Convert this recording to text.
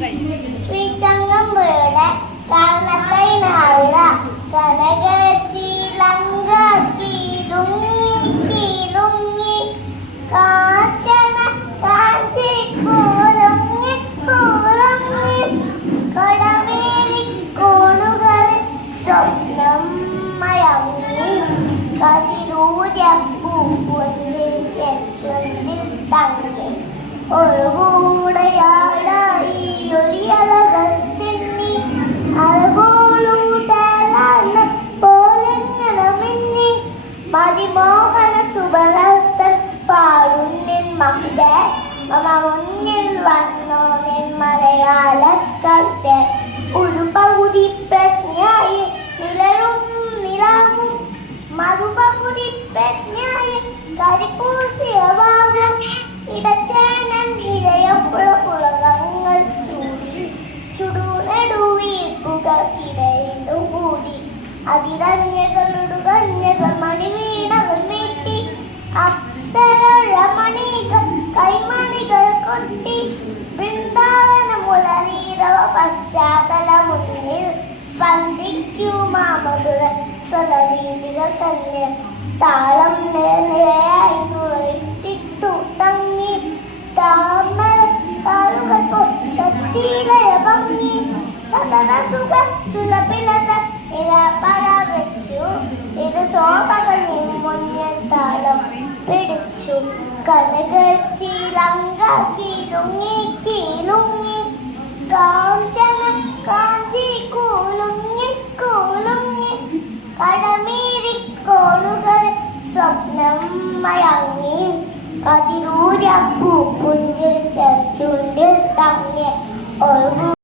ശ്രീചങ്ങമ്പുഴയുടെ കാരണത്തെ നാവിത കനക ചീലങ്ക കീലുങ്ങി കീലുങ്ങി കാഞ്ചന കാഞ്ചി കൂലുങ്ങി കൂലുങ്ങി കടമേരി കോണുകളിൽ സ്വപ്നം മയങ്ങി കതിരൂരപ്പൂ പുഞ്ചിൽ ചെച്ചുണ്ടിൽ തങ്ങി ഒരു കൂടയാടായി ഒരിയലകൾ ചിന്നി അഴകോളൂട്ടലാർന്ന പോലെങ്ങനെ മിന്നി മതിമോഹന സുബലത്തൻ പാടുന്നിൻ മക്കളെ മമ മുന്നിൽ വന്നോ നിൻ മലയാളക്കത്തെ ഒരു പകുതി പ്രജ്ഞായി നിലരും നിലാവും മറുപകുതി പ്രജ്ഞായി കരിപ്പൂസിയ ഭാവം ഇടച്ചേനൻ ഇരയപ്പുഴ ചൂടി ചുടുനെടുവീർപ്പുകൾക്കിടയിലും കൂടി അതിരഞ്ഞകളുടെ കന്യകൾ മണിവീണകൾ മീട്ടി അപ്സരമണികൾ കൈമണികൾ കൊട്ടി വൃന്ദാവന മുലനീരവ പശ്ചാത്തല മുന്നിൽ സ്പന്ദിക്കുമാമധുര സ്വലരീതികൾ തന്നെ താളം നിരയായി മുഴറ്റിട്ടു തങ്ങി താമര കാലുകൾ പൊത്തീലയ ഭംഗി സദന സുഖ സുലഭിലത ഇരപ്പറ വെച്ചു ഇത് ശോഭകൾ മുന്നിൽ താളം പിടിച്ചു കനക ചീലങ്ക കീലുങ്ങി കീലുങ്ങി കാഞ്ചന കാഞ്ചി കൂലുങ്ങി കൂലുങ്ങി കടമേരി കോണുകൾ സ്വപ്നം മയങ്ങി കതിരൂരപ്പൂ പുഞ്ചിൽ ചെച്ചുണ്ടിൽ തങ്ങി ഒരു